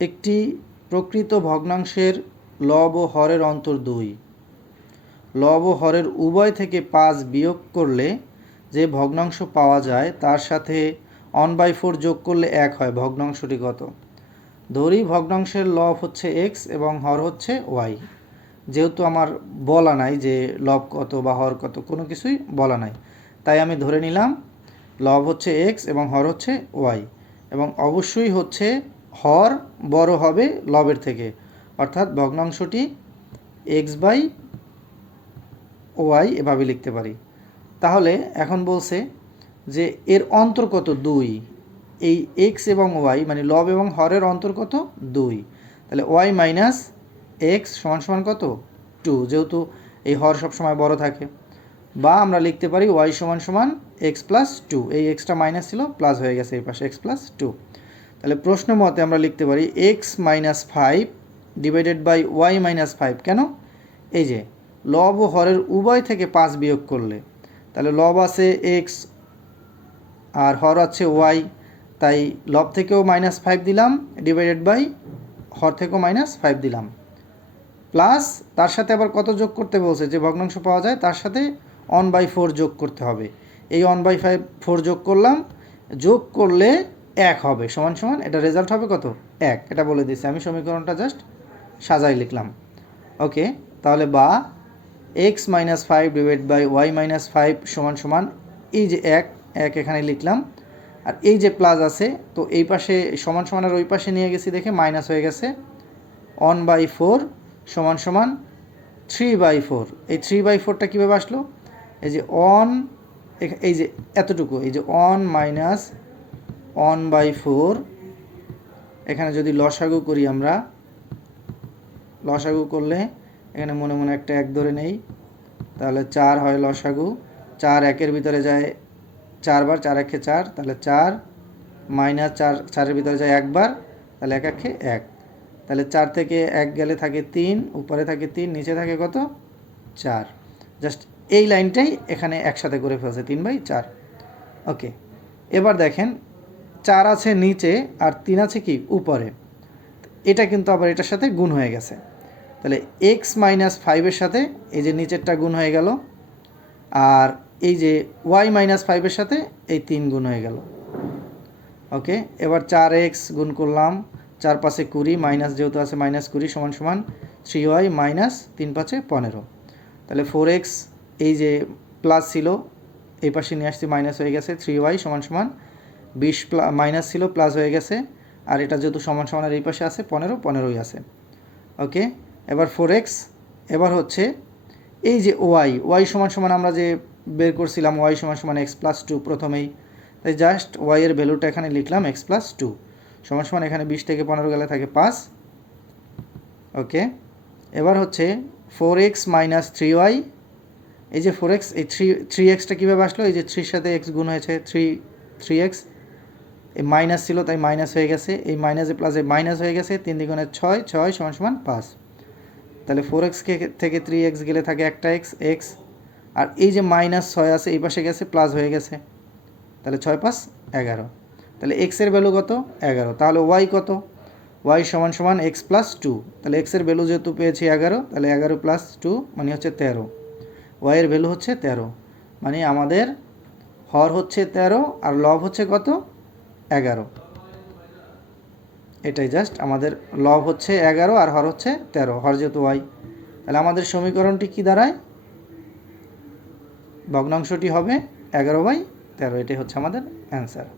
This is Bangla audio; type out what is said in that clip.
একটি প্রকৃত ভগ্নাংশের লব ও হরের অন্তর দুই। লব ও হরের উভয় থেকে পাঁচ বিয়োগ করলে যে ভগ্নাংশ পাওয়া যায়, তার সাথে অন বাই ফোর যোগ করলে এক হয়, ভগ্নাংশটি কত? ধরি ভগ্নাংশের লব হচ্ছে এক্স এবং হর হচ্ছে ওয়াই যেহেতু আমার বলা নাই যে লব কত বা হর কত, কোনো কিছুই বলা নাই। তাই আমি ধরে নিলাম, লব হচ্ছে এক্স এবং হর হচ্ছে ওয়াই এবং অবশ্যই হচ্ছে হর বড় হবে লবের থেকে। অর্থাৎ ভগ্নাংশটি এক্স বাই ওয়াই এভাবে লিখতে পারি। তাহলে এখন বলছে যে এর অন্তর কত? দুই। এই এক্স এবং ওয়াই মানে লব এবং হরের অন্তর কত? দুই। তাহলে ওয়াই মাইনাস এক্স সমান সমান কত? টু যেহেতু এই হর সবসময় বড় থাকে। বা আমরা লিখতে পারি ওয়াই সমান সমান এক্স প্লাস টু এই এক্সটা মাইনাস ছিল প্লাস হয়ে গেছে এই পাশে এক্স প্লাস টু তাহলে প্রশ্ন মতে আমরা লিখতে পারি X minus five divided by Y minus five কেন? এই যে, লব ও হরের উভয় থেকে পাঁচ বিয়োগ করলে, তাহলে লব আছে এক্স আর হর আছে ওয়াই তাই লব থেকেও মাইনাস ফাইভ দিলাম ডিভাইডেড বাই হর থেকেও মাইনাস ফাইভ দিলাম। প্লাস তার সাথে আবার কত যোগ করতে বলছে? যে ভগ্নাংশ পাওয়া যায়, তার সাথে অন বাই ফোর যোগ করতে হবে। এই অন বাই ফাইভ ফোর যোগ করলাম, যোগ করলে এক হবে, সমান সমান, এটা রেজাল্ট হবে কত? এক, এটা বলে দিচ্ছি আমি সমীকরণটা জাস্ট সাজাই লিখলাম। ওকে তাহলে বা X minus five divide by Y minus five সমান সমান, এই যে এক এক এখানে লিখলাম। আর এই যে প্লাস আছে, তো এই পাশে সমান সমান আর ওই পাশে নিয়ে গেছি দেখে মাইনাস হয়ে গেছে। ওয়ান বাই ফোর সমান সমান থ্রি বাই ফোর এই থ্রি বাই ফোরটা কীভাবে আসলো? এই যে অন এই যে এতটুকু, এই যে অন মাইনাস অন বাই ফোর এখানে যদি লসাগু করি আমরা, লসাগু করলে এখানে মনে মনে একটা এক ধরে নেই। তাহলে চার হয় লসাগু। চার একের ভিতরে যায় চারবার চার একে চার, তাহলে চার মাইনাস চার, চারের ভিতরে যায় একবার তাহলে এক একে এক। তাহলে চার থেকে এক গেলে থাকে তিন, উপরে থাকে তিন, নিচে থাকে কত? চার। জাস্ট এই লাইনটাই এখানে একসাথে করে ফেলছে, তিন বাই চার। ওকে, এবার দেখেন চার আছে নিচে আর তিন আছে কি উপরে। এটা কিন্তু আবার এটার সাথে গুণ হয়ে গেছে। তাহলে এক্স মাইনাস ফাইভের সাথে এই যে নিচেরটা গুণ হয়ে গেল আর এই যে ওয়াই মাইনাস ফাইভের সাথে এই তিন গুণ হয়ে গেল। ওকে, এবার চার এক্স গুণ করলাম, চার পাশে কুড়ি মাইনাস যেহেতু আছে মাইনাস কুড়ি সমান সমান থ্রি ওয়াই মাইনাস তিন পাঁচে পনেরো। তাহলে ফোর এক্স এই যে প্লাস ছিল, এই পাশে নিয়ে আসছি মাইনাস হয়ে গেছে থ্রি ওয়াই সমান সমান বিশ মাইনাস ছিল, প্লাস হয়ে গেছে। আর এটা যেহেতু সমান সমানের এই পাশে আছে, পনেরো, পনেরোই আছে। ওকে? এবার ফোর এক্স এবার হচ্ছে এই যে ওয়াই ওয়াই সমান সমান আমরা যে বের করছিলাম ওয়াই সমান সমান এক্স প্লাস টু প্রথমেই। তাই জাস্ট ওয়াইয়ের ভ্যালুটা এখানে লিখলাম এক্স প্লাস টু সমান সমান এখানে বিশ থেকে পনেরো গেলে থাকে পাঁচ। ওকে? এবার হচ্ছে four X minus three Y এই যে ফোর এক্স এই থ্রি থ্রি এক্সটা কীভাবে আসলো? এই যে থ্রির সাথে এক্স গুণ হয়েছে থ্রি থ্রি এক্স এই মাইনাস ছিল, তাই মাইনাস হয়ে গেছে। এই মাইনাসে প্লাসে মাইনাস হয়ে গেছে, তিন দ্বিগুণে ছয় ছয় সমান সমান পাঁচ। তাহলে ফোর এক্স থেকে থ্রি এক্স গেলে থাকে একটা এক্স এক্স আর এই যে মাইনাস ছয় আছে, এই পাশে গেছে প্লাস হয়ে গেছে। তাহলে ছয় পাঁচ এগারো। তাহলে এক্সের ভ্যালু কত? এগারো। তাহলে ওয়াই কত? ওয়াই সমান সমান এক্স প্লাস টু তাহলে এক্সের ভ্যালু যেহেতু পেয়েছি এগারো, তাহলে এগারো প্লাস টু মানে হচ্ছে তেরো। ওয়াইয়ের ভ্যালু হচ্ছে তেরো। মানে আমাদের হর হচ্ছে তেরো, আর লব হচ্ছে কত? এগারো। এটাই জাস্ট আমাদের লব হচ্ছে এগারো আর হর হচ্ছে তেরো, হর যেহেতু ওয়াই তাহলে আমাদের সমীকরণটি কি দাঁড়ায়? ভগ্নাংশটি হবে এগারো বাই তেরো, এটাই হচ্ছে আমাদের অ্যান্সার